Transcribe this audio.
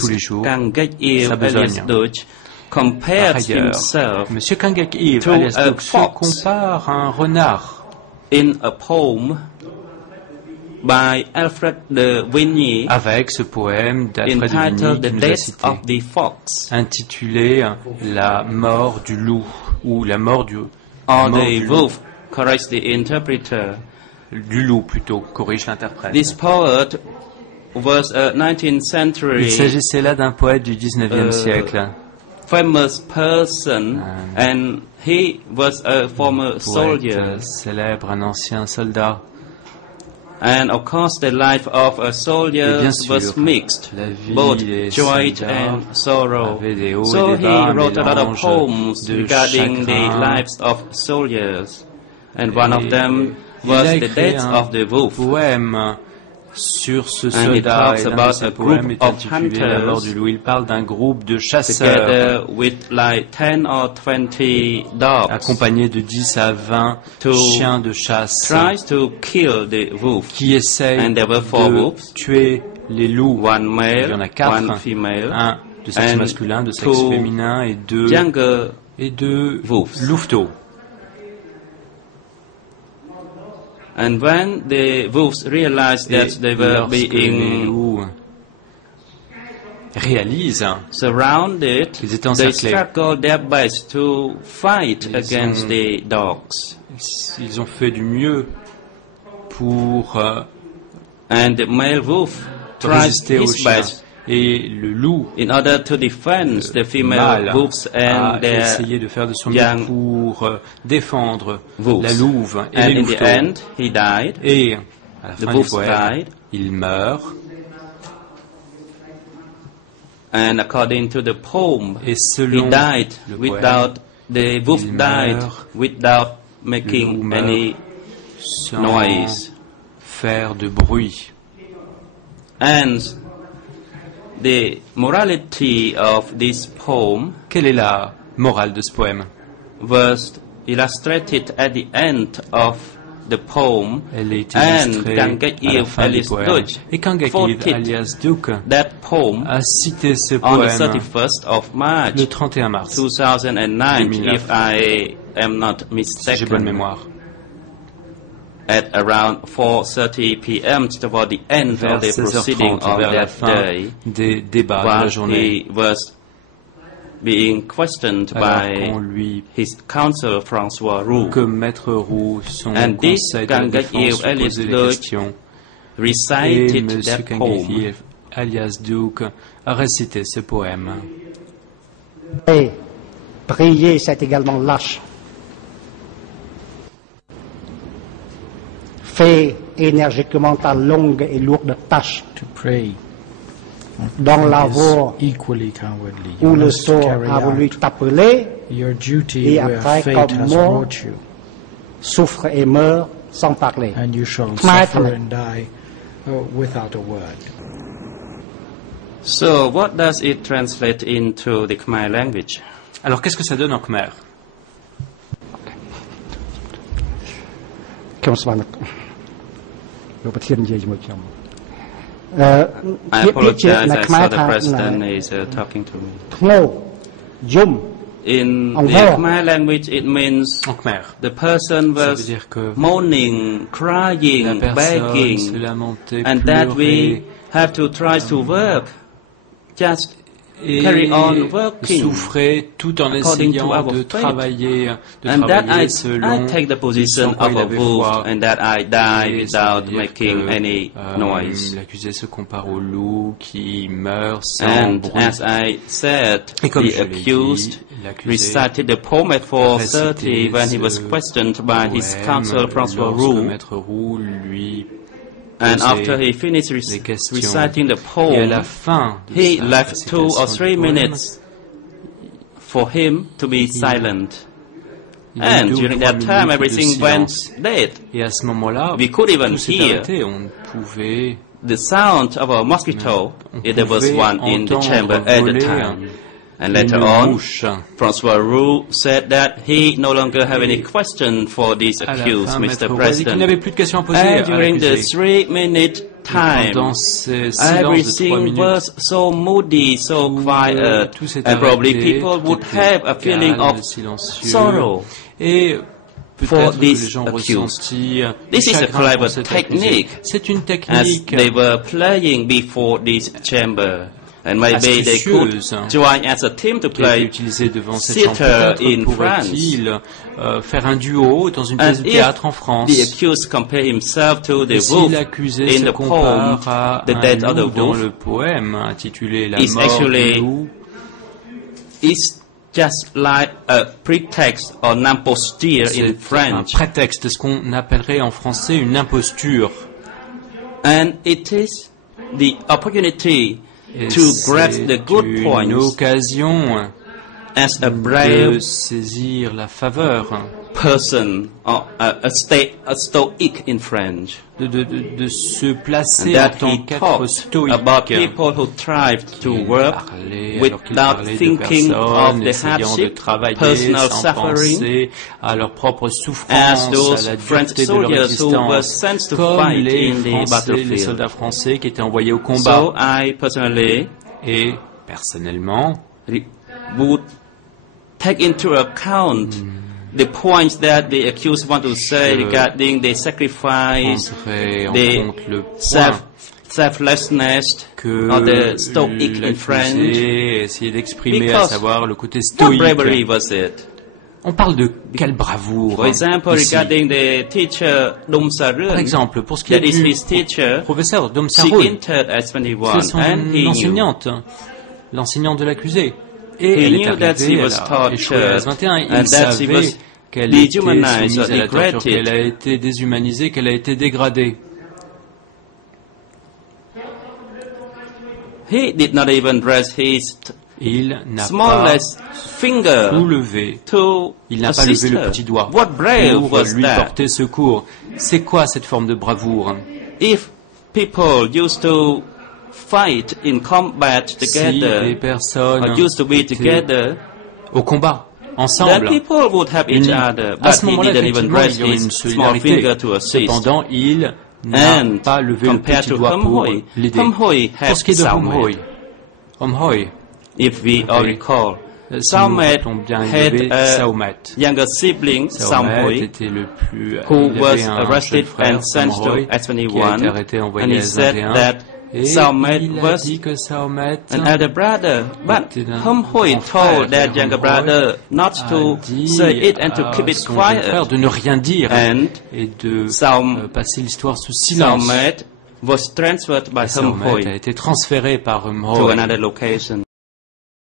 tous les jours Sa sa besogne. Duch Par compared ailleurs, himself M. Kangak-il, to alias a Duch, se fox compare à un renard in a poem by Alfred de Vigny avec ce poème d'Alfred de Vigny entitled qui The nous a Death cité, of the Fox, intitulé La mort du loup, ou la mort du wolf, corrects the interpreter. Du loup plutôt, corrige l'interprète. This poet was a 19th century Il s'agissait là d'un poète du 19e siècle, famous person, and he was a former soldier. poète célèbre, un ancien soldat. And of course the life of a soldier was mixed, la vie both des joy soldats and sorrow. avait des hauts So et des he bas, wrote a lot of mélange poems de regarding the chagrin. lives of soldiers, and one of Et them il was a the écrit death un of the wolf. poème sur ce And he soldat, talks et l'un de about ces a poèmes group est of intitulé La mort du loup. Il parle d'un groupe de chasseurs Together with like 10 or 20 dogs, accompagnés de 10 à 20 to chiens de chasse tries to kill the wolf. qui essayent And there were 4 de wolves, tuer les loups. one Il y en a male, 4, one female, un de sexe and masculin, de sexe 2 féminin et younger deux wolves. louveteaux. And when the wolves realized Et that they were lorsque les being loups réalisent surrounded, qu'ils étaient they encerclés, struggled their best to fight Ils against ont- the dogs. ils ont fait du mieux pour And the male wolf tried résister aux his chiens. best Et le loup in order to defend the female mâle wolves a and their essayé de faire de son young mieux pour défendre wolves. la louve et And les in the louveteaux. end, he died. Et à la The fin du wolves poème, died. il meurt. And according to the poem, Et he selon died le without, the wolf il died meurt. without Le making loup meurt any sans noise. faire de bruit. And the morality of this poem Quelle est la morale de ce poème? was illustrated at the end of the poem, Elle est and illustrée à la Kangak-il fin du alias poème. Duch Et Kangak-il, quoted alias Duch, that poem a cité ce on the poème 31st of March le 31 mars. 2009, 2009. if I am not Si j'ai bonne mistaken, mémoire. at around 4:30 p.m. toward the end Vers of the 16h30, proceeding of vers la that fin day, des débats de la while journée, he was being questioned alors by qu'on lui his counsel François Roux, que Maître Roux, son And this conseil de la Kangak-il défense, lui alias posait les Duch questions. Et recited M. that poem. Kangak-il, alias Duch, a récité ce poème. Et prier, c'est également lâche. Fais énergiquement ta longue et lourde tâche To pray dans la is voie equally cowardly. You où le must sort carry a voulu out t'appeler, your duty et where après, fate comme has mort, brought you, souffre et meurt sans parler. and you shall Khmer suffer Rouge. and die without a word. So, what does it translate into the Khmer language? Alors qu'est-ce que ça donne en Khmer? I apologize, I saw the president is talking to me. ធ្ងោយំ In En the vert. Khmer language, it means En Khmer. the person Ça was veut dire que moaning, la crying, personne se begging, lamentait, and that we pleurait have to try to work, just et carry on working. souffrait tout en according to essayant our de faith. travailler, And that I selon take the position son quoi of il a avait wolf, foi. and that I die Et ça without veut dire making que, any noise. L'accusé se compare au loup qui meurt sans And bruit. as I said, Et comme the je l'ai accused dit, l'accusé recited the poem at 4:30 when he was ce questioned by his poème counsel François lorsque Roux. Maître Roux lui And posait after he finished des questions. reciting the Et à la poem, fin de he sa left 2 or récitation 3 du poème, minutes for him to be silent. il y a And 2 ou during 3 that time, minutes de everything went silence. dead. Et à ce moment-là, We could even tout s'est hear arrêté. On pouvait the sound of a mosquito, if there was one in the chamber at the voler time. And later une on, mouche. François Roux said that he no longer have any Et question for these À la accused, fin, Mr. Maître Roux a dit qu'il President. n'avait plus de questions à poser And à during the l'accusé. 3-minute time, pendant ces silences de 3 everything minutes, was so moody, so quiet, tout s'est and probably arrêté, people tout would était have a feeling calme, of silencieux, sorrow. et for peut-être que les this gens accused. ressentirent This is a chagrin pour clever cet accusé. technique, C'est une as technique they were playing before this chamber. And maybe they could astucieuse join as a team to qui a été play utilisée devant cette chambre. theater in Peut-être pourrait-il faire un duo dans une pièce And de if théâtre en France. the accused compare himself to Et the si wolf l'accusé in se the poem, compare à The un Death of loup the dans Wolf, le poème intitulé La is mort du actually loup, it's just like a pretext or an imposture in c'est un French. prétexte, ce qu'on appellerait en français une imposture. And it is the opportunity Et to grasp the good c'est une points occasion as a de brave saisir la faveur, person or a stoic in French. de se And placer en that tant he qu'être talked stoïque. about people who tried to Il work parlait, alors qu'il without parlait de thinking of personnes the essayant de hardship, travailler personal sans suffering, penser à leur propre as souffrance, those à la French dureté de leur soldiers who were existence, sent to comme fight les in the Français, les battlefield. soldats français qui étaient envoyés au So combat. I personally Et personnellement, would take into account the points that the accused want to say Je regarding the sacrifice, prendrai en the compte le point selflessness, que or the stoic in French. l'accusé essayait d'exprimer, à Because savoir le côté What bravery stoïque. was it? On parle de quelle bravoure For example, ici. regarding the teacher Chum Sirath, Par exemple, pour ce qui est that is du his teacher, professeur Chum she Sirath, entered at 21 c'est son and he knew. enseignante, l'enseignante de l'accusé. Et He elle est knew that she arrivée, was elle a échoué à tortured 21, and il that she savait was qu'elle était dehumanized soumise or à la torture, degraded. qu'elle a été déshumanisée, qu'elle a été dégradée. He did not even raise his Il n'a pas smallest finger soulevé, to il n'a pas assist levé le her. petit doigt What brave pour was lui that? porter secours. C'est quoi cette forme de bravoure? If people used to fight in combat Si together, les personnes or used to be étaient together, au combat, then ensemble, people would have each unis, other. à But ce he moment-là, didn't even effectivement, raise il y aurait his une small solidarité. finger to assist. Cependant, il n'a And pas levé le compared petit to doigt pour Khmer l'aider. Rouge Pour ce qui est de had Khmer Rouge, Khmer Rouge, If we all recall, si nous Saumet rappelons bien, il y had avait a Saumet. younger sibling, Saumet Samhoi, était le plus, who il was avait un arrested jeune frère, and sent to Khmer Rouge, qui a été S21, arrêté et and envoyé he à said S21. that Et Saumet il a was dit que Saumet an elder brother, but était un Khmer Rouge grand frère, told that et younger Khmer Rouge brother not to a dit say it and to à keep it son jeune frère quiet. de ne rien dire And et de passer l'histoire sous silence. Saumet was transferred by Khmer Saumet a Rouge été transféré par Khmer to Rouge another location.